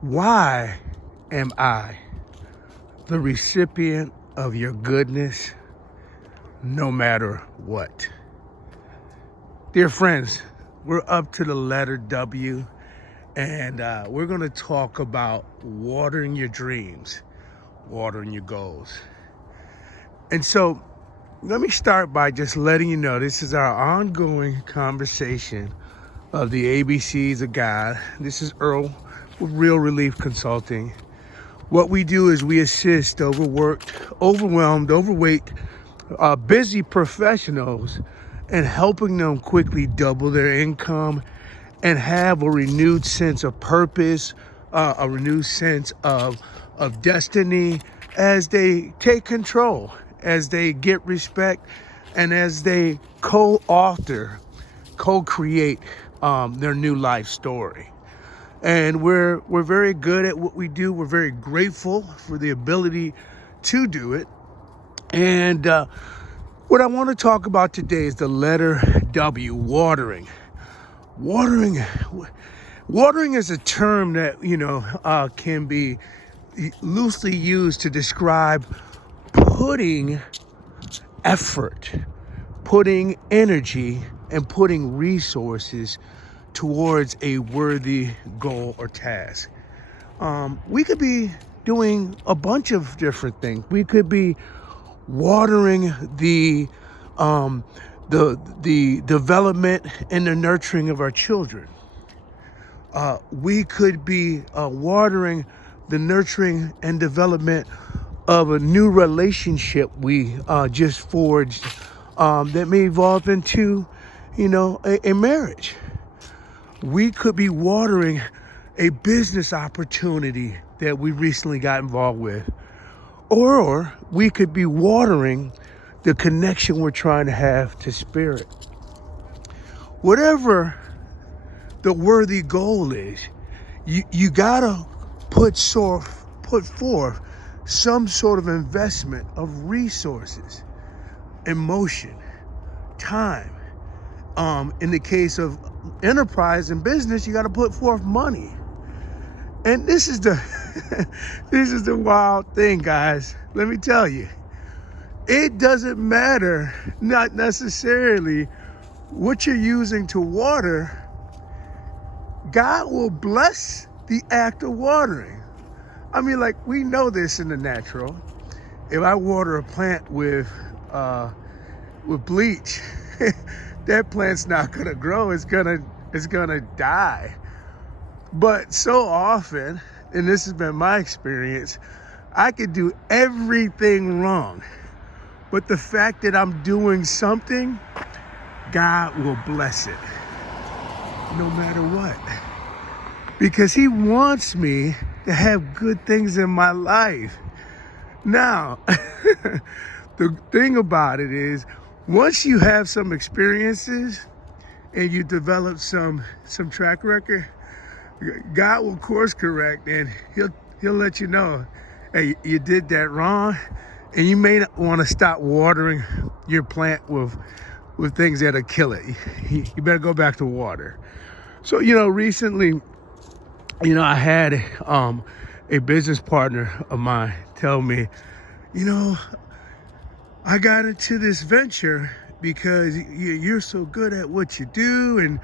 Why am I the recipient of your goodness no matter what? Dear friends, we're up to the letter W, and we're going to talk about watering your dreams, watering your goals. And so let me start by just letting you know this is our ongoing conversation of the ABCs of God. This is Earl with Real Relief Consulting. What we do is we assist overworked, overwhelmed, overweight, busy professionals in helping them quickly double their income and have a renewed sense of purpose, a renewed sense of destiny as they take control, as they get respect, and as they co-author, co-create their new life story. And we're very good at what we do. We're very grateful for the ability to do it. And what I want to talk about today is the letter W, watering. Watering is a term that, can be loosely used to describe putting effort, putting energy, and putting resources towards a worthy goal or task. We could be doing a bunch of different things. We could be watering the development and the nurturing of our children. We could be watering the nurturing and development of a new relationship we just forged that may evolve into, a marriage. We could be watering a business opportunity that we recently got involved with. Or we could be watering the connection we're trying to have to spirit. Whatever the worthy goal is, you gotta put forth some sort of investment of resources, emotion, time. In the case of enterprise and business, you got to put forth money. And this is the this is the wild thing, guys. Let me tell you, it doesn't matter, not necessarily what you're using to water. God will bless the act of watering. I mean, like, we know this in the natural. If I water a plant with bleach, that plant's not gonna grow. It's gonna die. But so often, and this has been my experience, I could do everything wrong. But the fact that I'm doing something, God will bless it, no matter what. Because He wants me to have good things in my life. Now, the thing about it is, once you have some experiences and you develop some track record, God will course correct, and he'll let you know, hey, you did that wrong, and you may not want to stop watering your plant with things that'll kill it. You better go back to water. So, recently, I had a business partner of mine tell me, I got into this venture because you're so good at what you do, and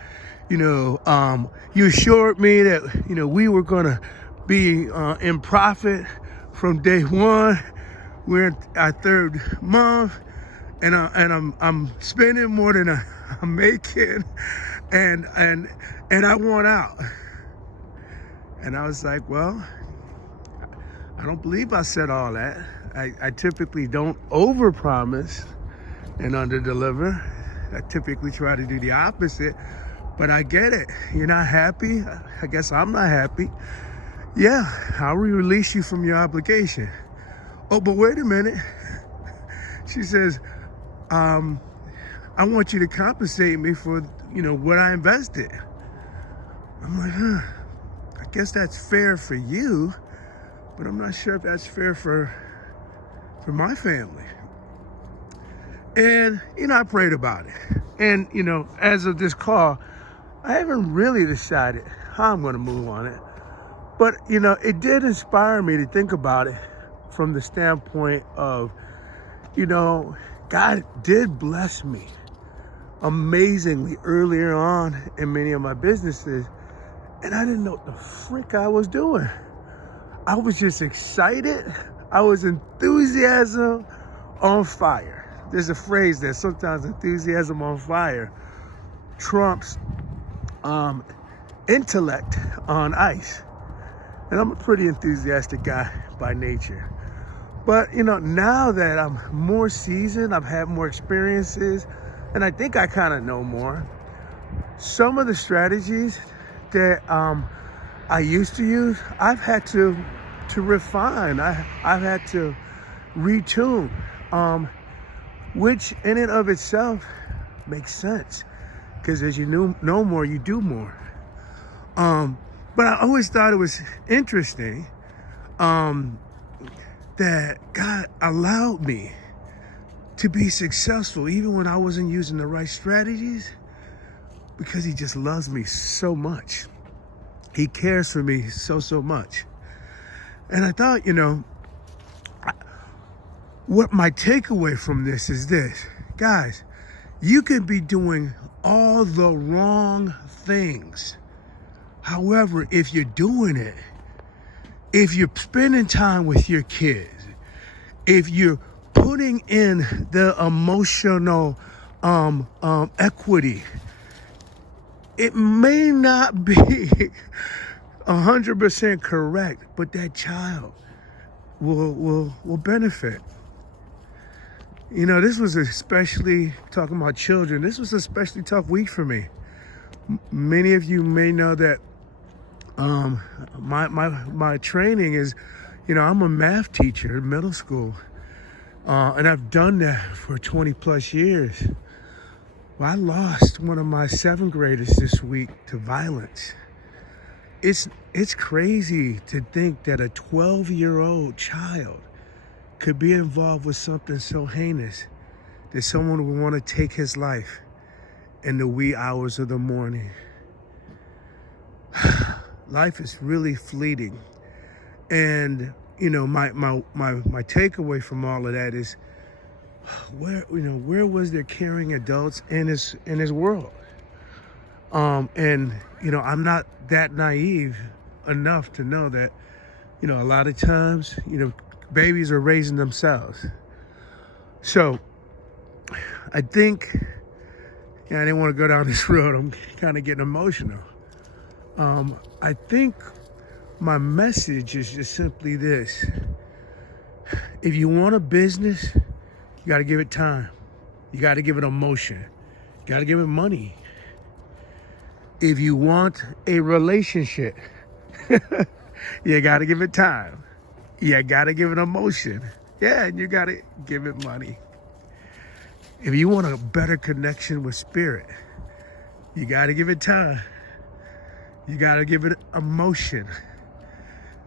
you assured me that we were gonna be in profit from day one. We're in our third month, and I'm spending more than I'm making, and I want out. And I was like, well, I don't believe I said all that. I typically don't overpromise and underdeliver. I typically try to do the opposite. But I get it. You're not happy? I guess I'm not happy. Yeah, I'll release you from your obligation. Oh, but wait a minute. She says, I want you to compensate me for, what I invested. I'm like, I guess that's fair for you, but I'm not sure if that's fair for my family. And, I prayed about it. And, as of this call, I haven't really decided how I'm going to move on it. But, you know, it did inspire me to think about it from the standpoint of, you know, God did bless me amazingly earlier on in many of my businesses, and I didn't know what the frick I was doing. I was just excited. I was enthusiasm on fire. There's a phrase that sometimes enthusiasm on fire trumps intellect on ice. And I'm a pretty enthusiastic guy by nature. But, you know, now that I'm more seasoned, I've had more experiences, and I think I kind of know more. Some of the strategies that I used to use, I've had to refine. I've had to retune, which in and of itself makes sense, because as you know more, you do more. But I always thought it was interesting that God allowed me to be successful even when I wasn't using the right strategies, because he just loves me so much. He cares for me so much. And I thought, you know, what my takeaway from this is this. Guys, you can be doing all the wrong things. However, if you're doing it, if you're spending time with your kids, if you're putting in the emotional equity, it may not be 100% correct, but that child will benefit. You know, this was especially, talking about children, this was a especially tough week for me. Many of you may know that my training is, you know, I'm a math teacher in middle school, and I've done that for 20 plus years. Well, I lost one of my 7th graders this week to violence. It's crazy to think that a 12-year-old child could be involved with something so heinous that someone would want to take his life in the wee hours of the morning. Life is really fleeting. And, you know, my takeaway from all of that is, where was there caring adults in his world? And, you know, I'm not that naive enough to know that, you know, a lot of times, you know, babies are raising themselves. So I think, I didn't want to go down this road. I'm kind of getting emotional. I think my message is just simply this. If you want a business, you got to give it time. You got to give it emotion. You got to give it money. If you want a relationship, you got to give it time. You got to give it emotion. Yeah, and you got to give it money. If you want a better connection with spirit, you got to give it time. You got to give it emotion.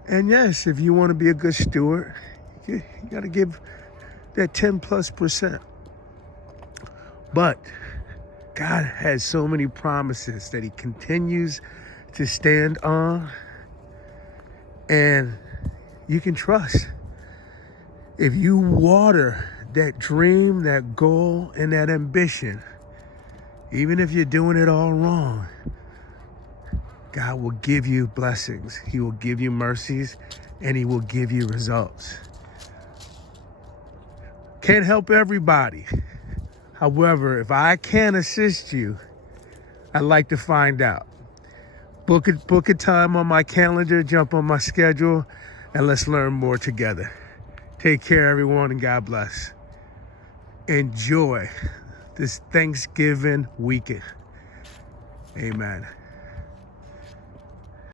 And yes, if you want to be a good steward, you got to give that 10+%. But God has so many promises that he continues to stand on, and you can trust. If you water that dream, that goal, and that ambition, even if you're doing it all wrong, God will give you blessings. He will give you mercies, and he will give you results. Can't help everybody. However, if I can assist you, I'd like to find out. Book a time on my calendar, jump on my schedule, and let's learn more together. Take care, everyone, and God bless. Enjoy this Thanksgiving weekend. Amen.